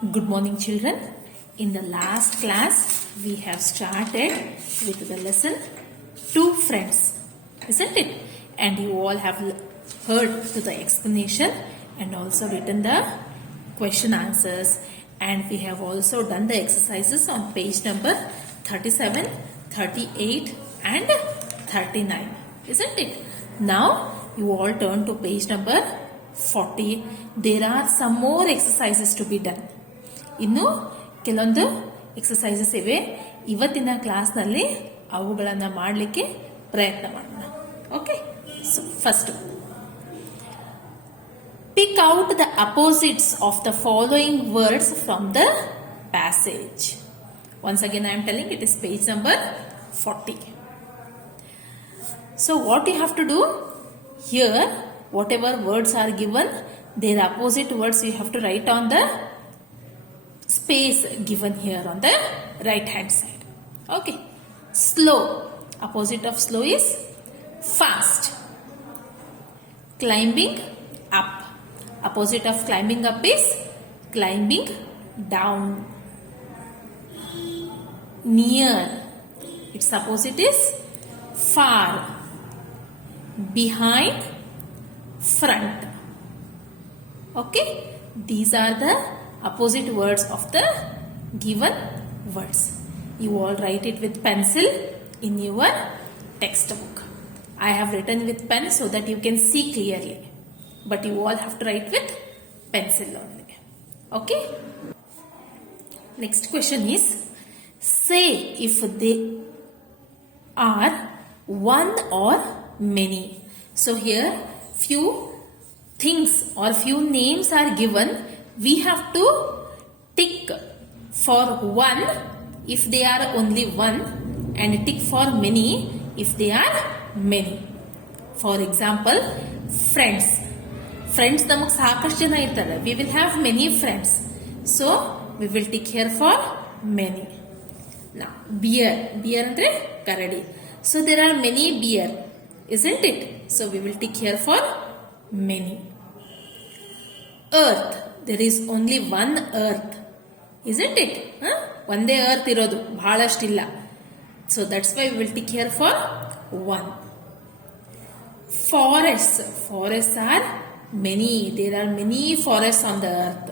Good morning, children. In the last class, we have started with the lesson Two Friends, isn't it? And you all have heard to the explanation and also written the question answers. And we have also done the exercises on page number 37, 38 and 39, isn't it? Now, you all turn to page number 40. There are some more exercises to be done. ಇನ್ನು ಕೆಲವೊಂದು exercises ಇವೆ. ಇವತ್ತಿನ ಕ್ಲಾಸ್ನಲ್ಲಿ ಅವುಗಳನ್ನು ಮಾಡಲಿಕ್ಕೆ ಪ್ರಯತ್ನ ಮಾಡೋಣ. Okay, so first pick out the opposites of the following words from the passage. Once again I am telling it is page number 40. So what you have to do here, whatever words are given, their opposite words you have to write on the space given here on the right hand side. Okay. Slow. Opposite of slow is fast. Climbing up. Opposite of climbing up is climbing down. Near. Its opposite is far. Behind. Front. Okay. These are the opposite words of the given words. You all write it with pencil in your textbook. I have written with pen so that you can see clearly. But you all have to write with pencil only. Okay? Next question is, say if they are one or many. So here few things or few names are given. We have to tick for one if they are only one and tick for many if they are many. For example, friends. Friends ನಮಗೆ ಸಾಕಷ್ಟು ಜನ ಇರ್ತಾರೆ. We will have many friends. So, we will tick here for many. Now, bear. Bear ಅಂದ್ರೆ ಕರಡಿ. So, there are many bear. Isn't it? So, we will tick here for many. Earth. There is only one earth, isn't it? Onde earth irodu, bhalashtiಲ್ಲ. So that's why we will tick here for one. Forests. Forests are many. There are many forests on the earth.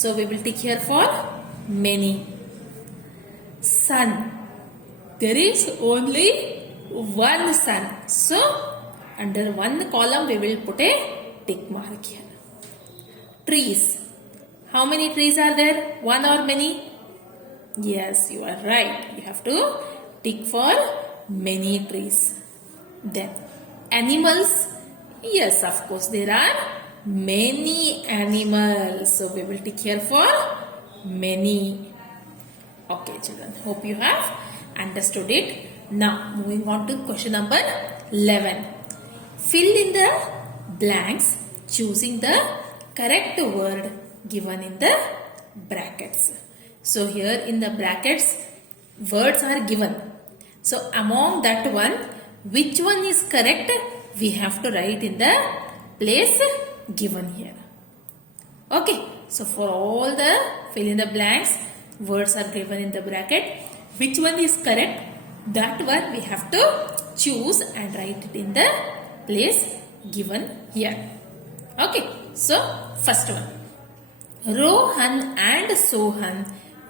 So we will tick here for many. Sun. There is only one sun. So under one column we will put a tick mark here. Trees. How many trees are there? One or many? Yes, you are right. You have to tick for many trees. Then animals. Yes, of course, there are many animals. So we will tick here for many. Okay, children. Hope you have understood it. Now, moving on to question number 11. Fill in the blanks choosing the correct word given in the brackets. So here in the brackets words are given. So among that one, which one is correct, we have to write in the place given here. Okay. So for all the fill in the blanks, words are given in the bracket. Which one is correct, that one we have to choose and write it in the place given here. Okay. So, first one. Rohan and Sohan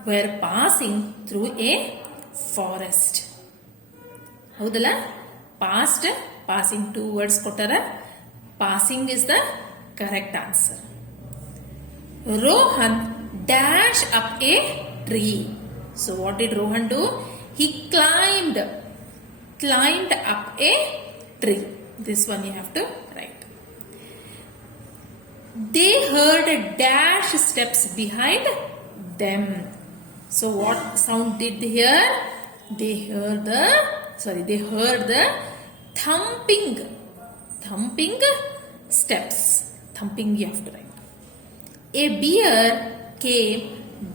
were passing through a forest. Houdala? Past, passing, two words kotara. Passing is the correct answer. Rohan dashed up a tree. So, what did Rohan do? He climbed up a tree. This one you have to write. They heard dash steps behind them. So what sound did they hear? They heard the thumping steps. Thumping you have to write. A bear came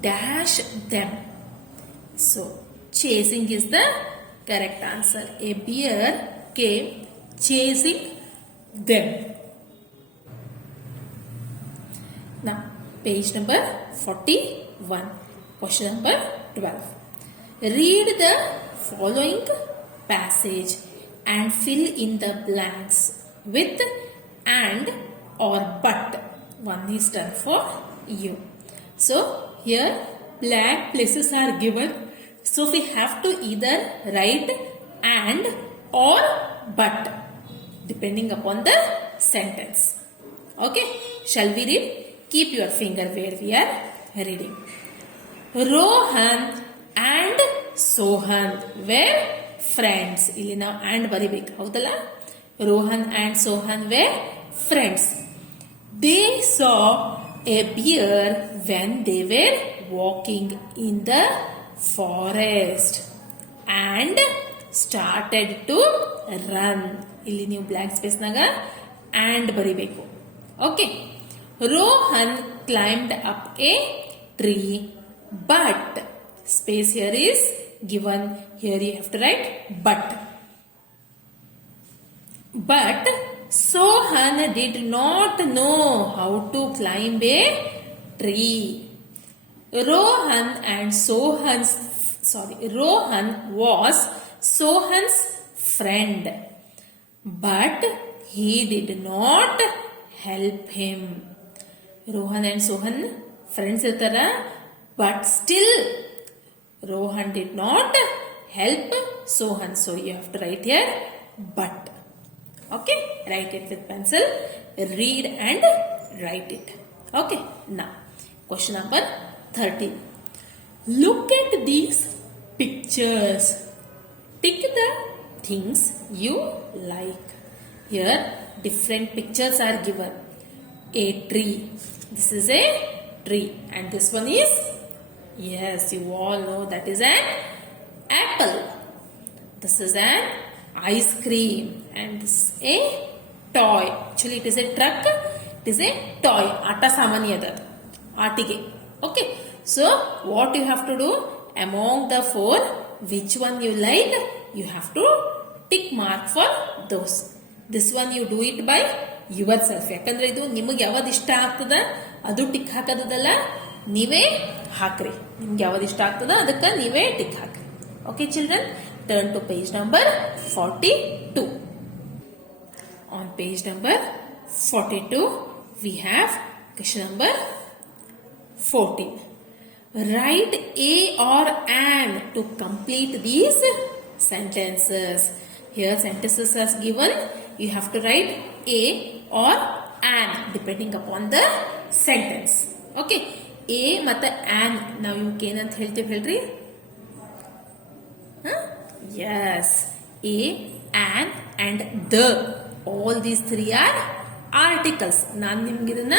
dash them. So chasing is the correct answer. A bear came chasing them. Now, Page number 41. Question number 12. Read the following passage and fill in the blanks with and or but. One is done for you. So here blank places are given. So we have to either write and or but depending upon the sentence. Okay, shall we read? Keep your finger where we are reading. Rohan and Sohan were friends. ಇಲ್ಲಿ ನಾವು and ಬರಿಬೇಕು ಹೌದಲ್ಲ. Rohan and Sohan were friends. They saw a bear when they were walking in the forest and started to run. ಇಲ್ಲಿ ನೀವು blank space ನಾಗ and ಬರಿಬೇಕು. Okay. Rohan climbed up a tree, but space here is given. Here you have to write but. But Sohan did not know how to climb a tree. Rohan was Sohan's friend, but he did not help him. Rohan and Sohan friends irtara, but still Rohan did not help Sohan. So you have to write here but. Okay, write it with pencil, read and write it. Okay, now question number 13. Look at these pictures. Tick the things you like. Here different pictures are given. A tree. This is a tree and this one is, yes, you all know that is an apple. This is an ice cream and this is a toy. Actually it is a truck, it is a toy. Aata samani ada atige. Okay, so what you have to do, among the four, which one you like, you have to tick mark for those. This one you do it by yourself. ಯಾಕಂದ್ರೆ ಇದು ನಿಮಗೆ ಯಾವ್ದು ಇಷ್ಟ ಆಗ್ತದ ಅದು tick ಹಾಕೋದಲ್ಲ, ನೀವೇ ಹಾಕ್ರಿ. ನಿಮ್ಗೆ ಯಾವ್ದು ಇಷ್ಟ ಆಗ್ತದ ಅದಕ್ಕೆ ನೀವೇ ಟಿಕ್ ಹಾಕ್ರಿ. Okay children, turn to page number 42. On page number 42 we have question number 14. Write a or an to complete these sentences. Here sentences are given. You have to write a or an depending upon the sentence. Okay, a ಮತ್ತು an ನಾವು ಇವಕ್ಕೆ ಏನಂತ ಹೇಳ್ತೀವಿ ಹೇಳ್ರಿ? Yes, a, an and the. All these three are articles. ನಾನು ನಿಮ್ಗೆ ಇದನ್ನ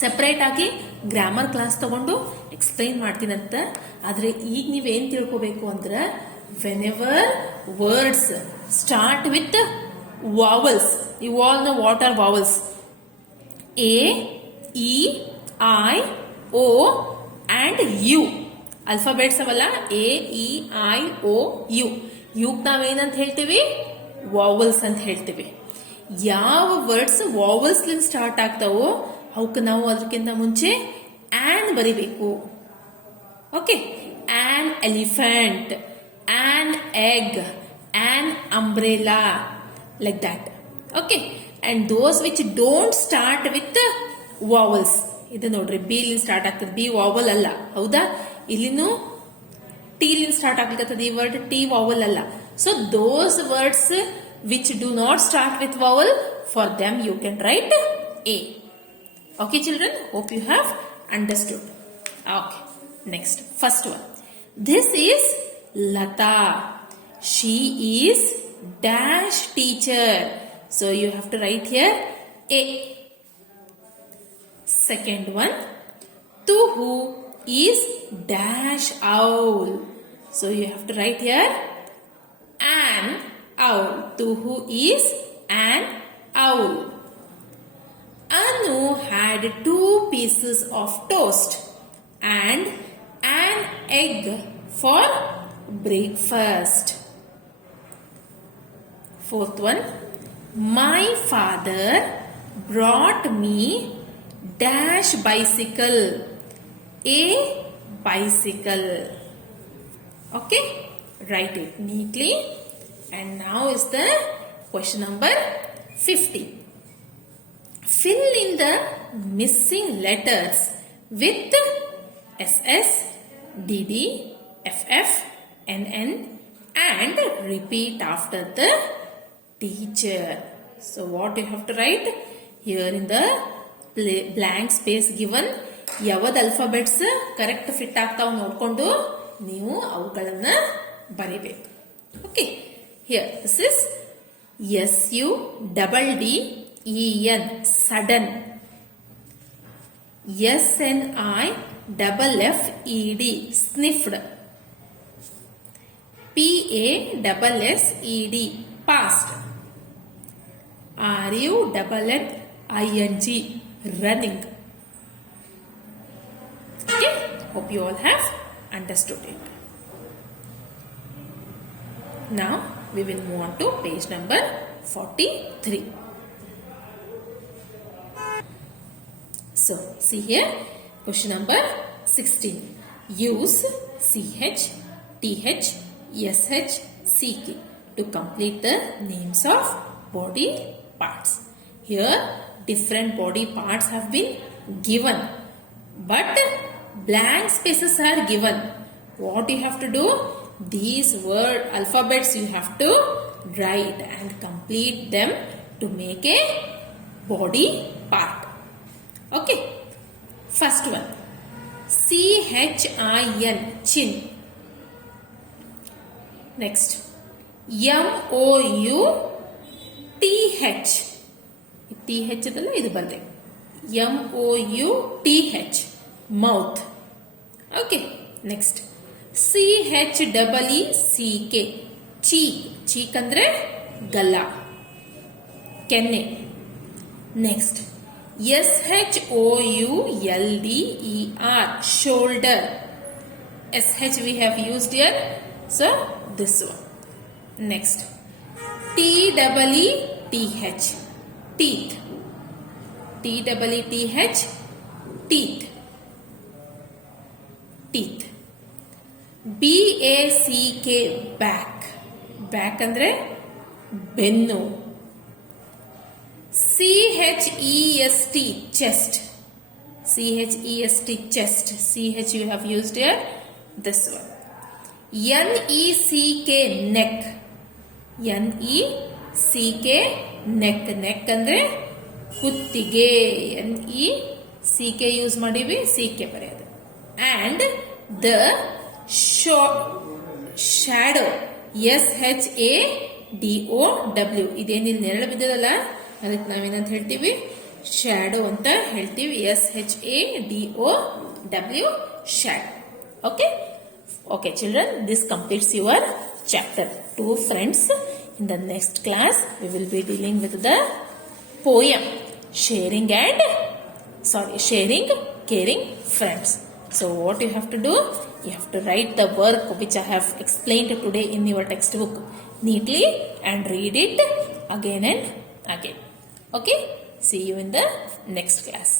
separate ಆಗಿ ಗ್ರಾಮರ್ ಕ್ಲಾಸ್ ತಗೊಂಡು ಎಕ್ಸ್ಪ್ಲೈನ್ ಮಾಡ್ತೀನಂತ. ಆದ್ರೆ ಈಗ ನೀವೇನ್ ತಿಳ್ಕೋಬೇಕು ಅಂದ್ರೆ, whenever words start with vowels, you all know what are vowels. A, E, I, O and U. Alphabets ಅವಲ್ಲ, A, E, I, O, U. Yug ನಾವೇನಂತ ಹೇಳ್ತೀವಿ? ವಾವಲ್ಸ್ ಅಂತ ಹೇಳ್ತೀವಿ. ಯಾವ ವರ್ಡ್ಸ್ ವಾವಲ್ಸ್ ಲಿಂದ ಸ್ಟಾರ್ಟ್ ಆಗ್ತಾವೋ ಅವಕ್ಕೆ ನಾವು ಅದಕ್ಕಿಂತ ಮುಂಚೆ ಆನ್ ಬರಿಬೇಕು. Okay, on elephant, an egg, on umbrella, like that. Okay, and those which don't start with vowels, ಇದು ನೋಡ್ರಿ ಬಿ ಲಿಂದ ಸ್ಟಾರ್ಟ್ ಆಗ್ತದೆ, ಬಿ ವಾವಲ್ ಅಲ್ಲ ಹೌದಾ. ಇಲ್ಲಿನೂ ಟಿ ಲಿಂದ ಸ್ಟಾರ್ಟ್ ಆಗ್ಲಿಕ್ಕೆ ಈ ವರ್ಡ್ ಟಿ ವಾವಲ್ ಅಲ್ಲ. So those words which do not start with vowel, for them you can write a. Okay children, hope you have understood. Okay, next, first one. This is Lata. She is dash teacher. So you have to write here a. Second one, Tuhu is dash owl. So you have to write here an owl. Tuhu is an owl. Anu had 2 pieces of toast and an egg for breakfast. Fourth one, my father brought me dash bicycle. A bicycle. Okay, write it neatly. And now is the question number 50. Fill in the missing letters with SS, DD, FF, NN and repeat after the teacher. So what you have to write? Here in the blank space given, ಯಾವದ alphabets correct fit ಆಗ್ತಾವ ನೋಡ್ಕೊಂಡು ನೀವು ಅವುಗಳನ್ನ ಬರಿಬೇಕು. Okay, here this is SUDDEN sudden, SNIFFED sniffed, PASSED past, RUNNING running. Okay, hope you all have understood it. Now we will move on to page number 43. So see here, question number 16. Use CH, TH, SH, CK to complete the names of body parts. Here different body parts have been given, but blank spaces are given. What you have to do? These word alphabets you have to write and complete them to make a body part. Okay, first one, CHIN chin. Next, MOUTH, TH ಇದಲ್ಲ ಇದು ಬರ್ದೆ, MOUTH mouth. Okay, next, CHEECK cheek, cheek ಅಂದ್ರೆ ಗಲ್ಲ, ಕೆನ್ನೆ. Next, SHOULDER shoulder. SH we have used here, so this one. Next, TEETH teeth, TEETH teeth, teeth. BACK back, back ಅಂದ್ರೆ ಬೆನ್ನು. CHEST chest, CHEST chest, CH you have used here, this one. NECK neck, NECK neck, neck ಅಂದ್ರೆ ಕುತ್ತಿಗೆ, NECK use ಮಾಡಿವಿ, CK ಬರೆಯೋದು. And the shadow, SHADOW, ಇದೇನಿಲ್ಲಿ ನೆರಳು ಬಿದ್ದದಲ್ಲ ಅದಕ್ಕೆ ನಾವೇನಂತ ಹೇಳ್ತೀವಿ, shadow ಅಂತ ಹೇಳ್ತೀವಿ, SHADOW shadow. Okay, okay children, this completes your chapter 2 friends. In the next class we will be dealing with the poem sharing, caring friends. So what you have to do? You have to write the work which I have explained today in your textbook neatly and read it again and again. Okay, see you in the next class.